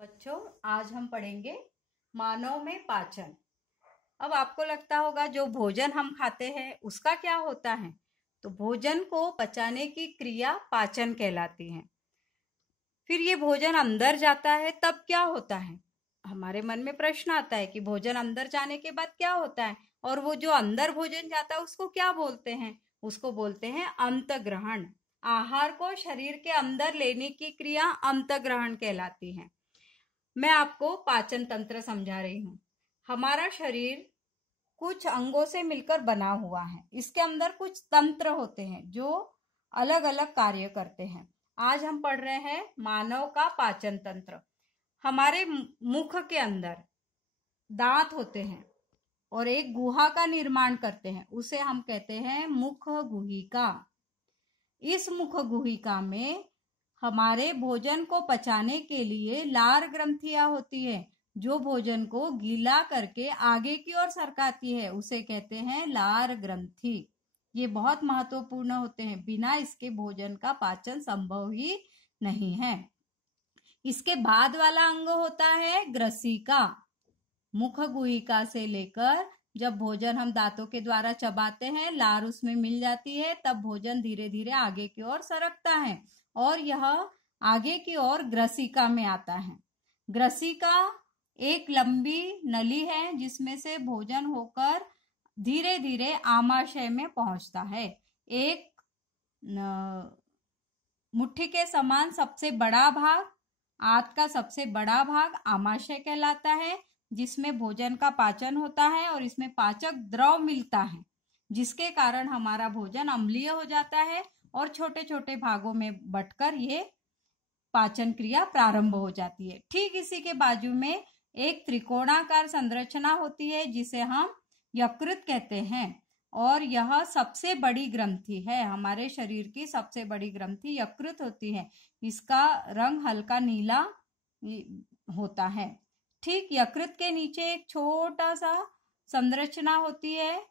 बच्चों, आज हम पढ़ेंगे मानव में पाचन। अब आपको लगता होगा जो भोजन हम खाते हैं उसका क्या होता है। तो भोजन को पचाने की क्रिया पाचन कहलाती है। फिर ये भोजन अंदर जाता है तब क्या होता है। हमारे मन में प्रश्न आता है कि भोजन अंदर जाने के बाद क्या होता है, और वो जो अंदर भोजन जाता है उसको क्या बोलते हैं। उसको बोलते हैं अंतग्रहण। आहार को शरीर के अंदर लेने की क्रिया अंतग्रहण कहलाती है। मैं आपको पाचन तंत्र समझा रही हूँ। हमारा शरीर कुछ अंगों से मिलकर बना हुआ है। इसके अंदर कुछ तंत्र होते हैं जो अलग अलग कार्य करते हैं। आज हम पढ़ रहे हैं मानव का पाचन तंत्र। हमारे मुख के अंदर दांत होते हैं और एक गुहा का निर्माण करते हैं, उसे हम कहते हैं मुख गुहिका। इस मुख गुहिका में हमारे भोजन को पचाने के लिए लार ग्रंथियां होती है, जो भोजन को गीला करके आगे की ओर सरकाती है, उसे कहते हैं लार ग्रंथि। ये बहुत महत्वपूर्ण होते हैं, बिना इसके भोजन का पाचन संभव ही नहीं है। इसके बाद वाला अंग होता है ग्रसिका। मुख गुहिका से लेकर जब भोजन हम दांतों के द्वारा चबाते हैं, लार उसमें मिल जाती है, तब भोजन धीरे धीरे आगे की ओर सरकता है और यह आगे की ओर ग्रसिका में आता है। ग्रसिका एक लंबी नली है जिसमें से भोजन होकर धीरे धीरे आमाशय में पहुंचता है। एक मुट्ठी के समान सबसे बड़ा भाग, आंत का सबसे बड़ा भाग आमाशय कहलाता है, जिसमें भोजन का पाचन होता है और इसमें पाचक द्रव मिलता है, जिसके कारण हमारा भोजन अम्लीय हो जाता है और छोटे छोटे भागों में बंटकर ये पाचन क्रिया प्रारंभ हो जाती है। ठीक इसी के बाजू में एक त्रिकोणाकार संरचना होती है जिसे हम यकृत कहते हैं, और यह सबसे बड़ी ग्रंथि है। हमारे शरीर की सबसे बड़ी ग्रंथि यकृत होती है। इसका रंग हल्का नीला होता है। ठीक यकृत के नीचे एक छोटा सा संरचना होती है,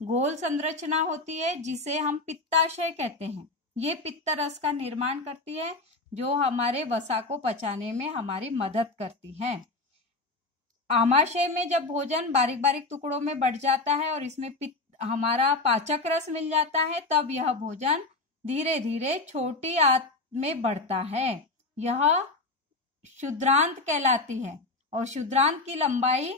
गोल संरचना होती है, जिसे हम पित्ताशय कहते हैं। ये पित्त रस का निर्माण करती है, जो हमारे वसा को पचाने में हमारी मदद करती है। आमाशय में जब भोजन बारीक बारीक टुकड़ों में बढ़ जाता है और इसमें हमारा पाचक रस मिल जाता है, तब यह भोजन धीरे धीरे छोटी आंत में बढ़ता है। यह क्षुद्रांत कहलाती है और क्षुद्रांत की लंबाई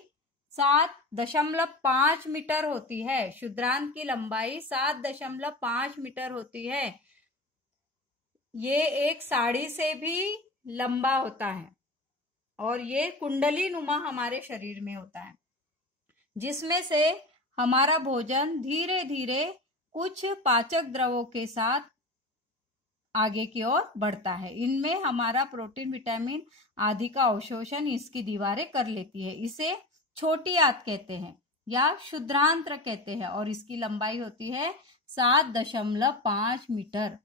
7.5 मीटर होती है। क्षुद्रांत की लंबाई 7.5 मीटर होती है। ये एक साड़ी से भी लंबा होता है और ये कुंडली नुमा हमारे शरीर में होता है, जिसमें से हमारा भोजन धीरे धीरे कुछ पाचक द्रवों के साथ आगे की ओर बढ़ता है। इनमें हमारा प्रोटीन, विटामिन आदि का अवशोषण इसकी दीवारें कर लेती है। इसे छोटी आंत कहते हैं या क्षुद्रांत्र कहते हैं और इसकी लंबाई होती है 7.5 मीटर।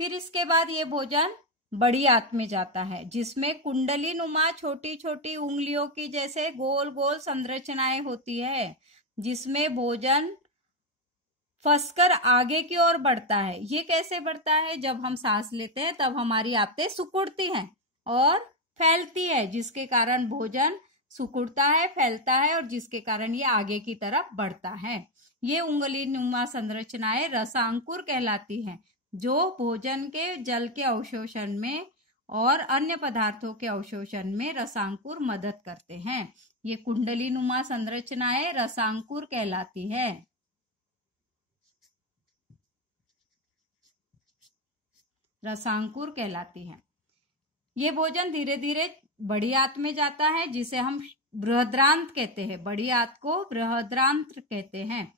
फिर इसके बाद ये भोजन बड़ी आंत में जाता है, जिसमें कुंडली नुमा छोटी छोटी उंगलियों की जैसे गोल गोल संरचनाएं होती है, जिसमें भोजन फंसकर आगे की ओर बढ़ता है। ये कैसे बढ़ता है? जब हम सांस लेते हैं तब हमारी आंतें सिकुड़ती हैं और फैलती है, जिसके कारण भोजन सिकुड़ता है, फैलता है और जिसके कारण ये आगे की तरफ बढ़ता है। ये उंगली नुमा संरचनाएं रसांकुर कहलाती हैं, जो भोजन के जल के अवशोषण में और अन्य पदार्थों के अवशोषण में रसांकुर मदद करते हैं। ये कुंडली नुमा संरचनाएं रसांकुर कहलाती है। रसांकुर कहलाती है। ये भोजन धीरे धीरे बड़ी आंत में जाता है, जिसे हम बृहद्रांत कहते हैं। बड़ी आंत को बृहद्रांत कहते हैं।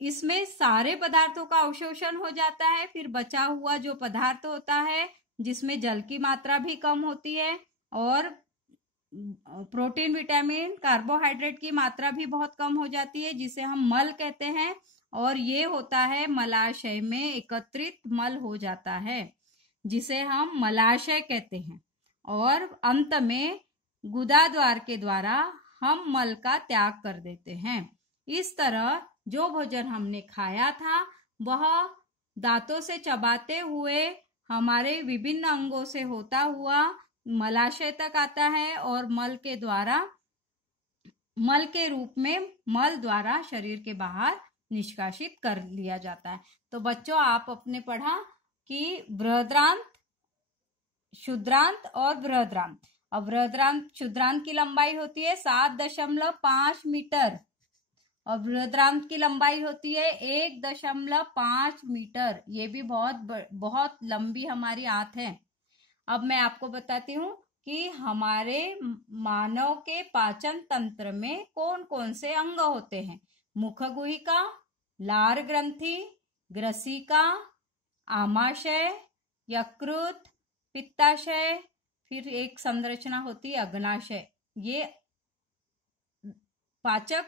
इसमें सारे पदार्थों का अवशोषण हो जाता है। फिर बचा हुआ जो पदार्थ होता है, जिसमें जल की मात्रा भी कम होती है और प्रोटीन, विटामिन, कार्बोहाइड्रेट की मात्रा भी बहुत कम हो जाती है, जिसे हम मल कहते हैं, और ये होता है मलाशय में एकत्रित मल हो जाता है, जिसे हम मलाशय कहते हैं। और अंत में गुदा द्वार के द्वारा हम मल का त्याग कर देते हैं। इस तरह जो भोजन हमने खाया था वह दांतों से चबाते हुए हमारे विभिन्न अंगों से होता हुआ मलाशय तक आता है और मल के रूप में मल द्वारा शरीर के बाहर निष्कासित कर लिया जाता है। तो बच्चों, आप अपने पढ़ा कि बृहद्रांत, क्षुद्रांत और बृहद्रांत। अब बृहद्रांत, क्षुद्रांत की लंबाई होती है 7.5 मीटर और बृहद्रांत की लंबाई होती है 1.5 मीटर। ये भी बहुत लंबी हमारी आंत है। अब मैं आपको बताती हूँ कि हमारे मानव के पाचन तंत्र में कौन कौन से अंग होते हैं। मुख गुहिका, लार ग्रंथि, ग्रसिका, आमाशय, यकृत, पित्ताशय, फिर एक संरचना होती है अग्नाशय। ये पाचक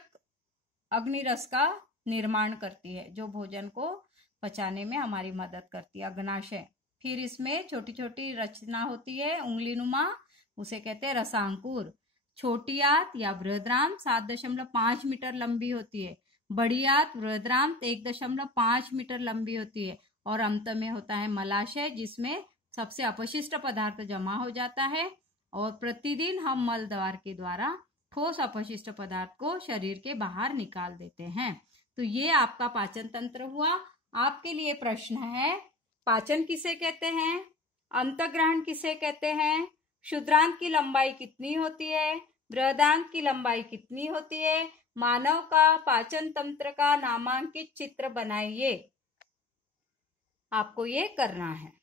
अग्निरस का निर्माण करती है, जो भोजन को पचाने में हमारी मदद करती है, अग्नाशय। फिर इसमें छोटी छोटी रचना होती है उंगलीनुमा, उसे कहते हैं रसांकुर। छोटी आंत या बृहद्रांत 7.5 मीटर लंबी होती है। बड़ी आंत बृहद्रांत 1.5 मीटर लंबी होती है। और अंत में होता है मलाशय, जिसमें सबसे अपशिष्ट पदार्थ जमा हो जाता है और प्रतिदिन हम मल द्वार के द्वारा ठोस अपशिष्ट पदार्थ को शरीर के बाहर निकाल देते हैं। तो ये आपका पाचन तंत्र हुआ। आपके लिए प्रश्न है, पाचन किसे कहते हैं, अंतःग्रहण किसे कहते हैं, क्षुद्रांत की लंबाई कितनी होती है, बृहदांत की लंबाई कितनी होती है, मानव का पाचन तंत्र का नामांकित चित्र बनाइए। आपको ये करना है।